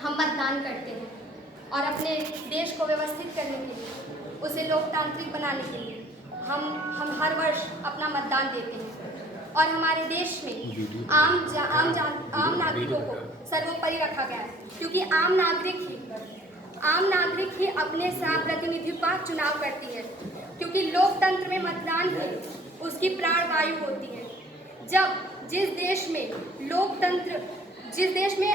हम मतदान करते हैं और अपने देश को व्यवस्थित करने के लिए, उसे लोकतांत्रिक बनाने के लिए हम हर वर्ष अपना मतदान देते हैं। और हमारे देश में आम नागरिकों को सर्वोपरि रखा गया है, क्योंकि आम नागरिक ही अपने प्रतिनिधियों का चुनाव करती है, क्योंकि लोकतंत्र में मतदान ही उसकी प्राण वायु होती है। जिस देश में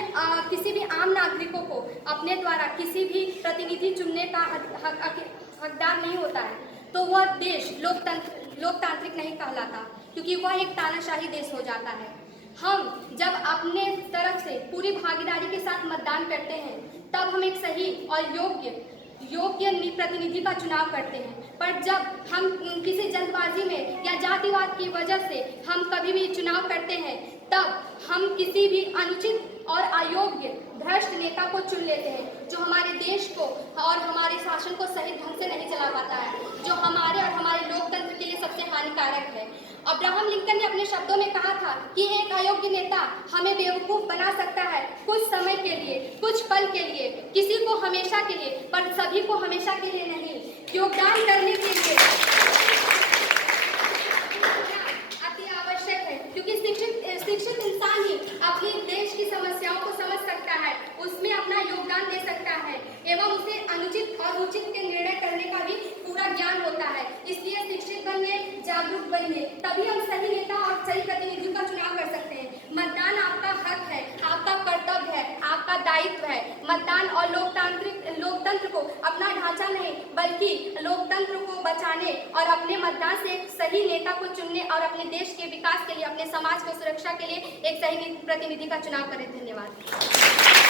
किसी भी आम नागरिकों को अपने द्वारा किसी भी प्रतिनिधि चुनने का हकदार नहीं होता है, तो वह देश लोकतांत्रिक नहीं कहलाता, क्योंकि वह एक तानाशाही देश हो जाता है। हम जब अपने तरफ से पूरी भागीदारी के साथ मतदान करते हैं, तब हम एक सही और योग्य प्रतिनिधि का चुनाव करते हैं। पर जब हम किसी जल्दबाजी में या जातिवाद की वजह से हम कभी भी चुनाव करते हैं, तब हम किसी भी अनुचित और अयोग्य भ्रष्ट नेता को चुन लेते हैं, जो हमारे देश को और हमारे शासन को सही ढंग से नहीं चला पाता है, जो हमारे और हमारे लोकतंत्र के लिए सबसे हानिकारक है। अब्राहम लिंकन ने अपने शब्दों में कहा था कि एक अयोग्य नेता हमें बेवकूफ बना सकता है, कुछ समय के लिए, कुछ पल के लिए, किसी को हमेशा के लिए, पर सभी को हमेशा के लिए नहीं। योगदान करने के लिए अति आवश्यक है, क्योंकि शिक्षित इंसान ही अपनी देश की समस्याओं को समझ सकता है, उसमें अपना योगदान दे सकता है एवं उसे अनुचित और उचित के निर्णय करने का भी पूरा ज्ञान होता है। इसलिए शिक्षित बनिए, जागरूक बनिए, तभी हम सही नेता और सही प्रतिनिधियों का चुनाव कर सकते हैं। मतदान आपका हक है, आपका कर्तव्य है, आपका दायित्व है। मतदान और लोकतंत्र को अपना ढांचा नहीं, बल्कि लोकतंत्र को बचाने और अपने मतदान से सही नेता को चुनने और अपने देश के विकास के लिए, अपने समाज की सुरक्षा के लिए एक सही प्रतिनिधि का चुनाव करें। धन्यवाद।